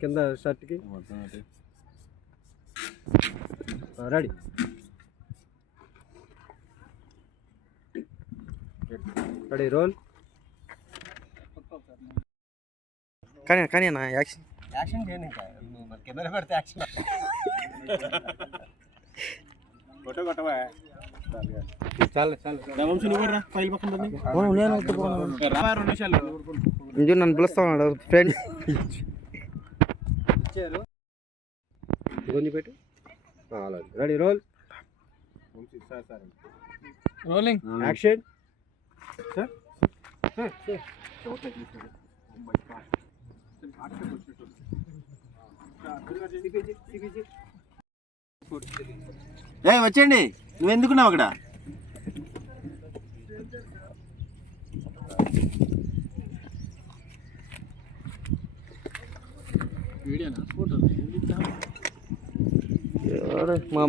కింద షర్ట్కి ready. Ready roll. కానీ అన్న యాక్షన్ కెమెరా పెడితే యాక్షన్. ఫోటో కొట్టవా? చాలు నన్ను పిలుస్తా ఉన్నాడు ఫ్రెండ్. ఇచ్చారు గొంజి పెట్టు. Ready roll. Rolling action. వచ్చండి, నువ్వెందుకున్నావు అక్కడ? మా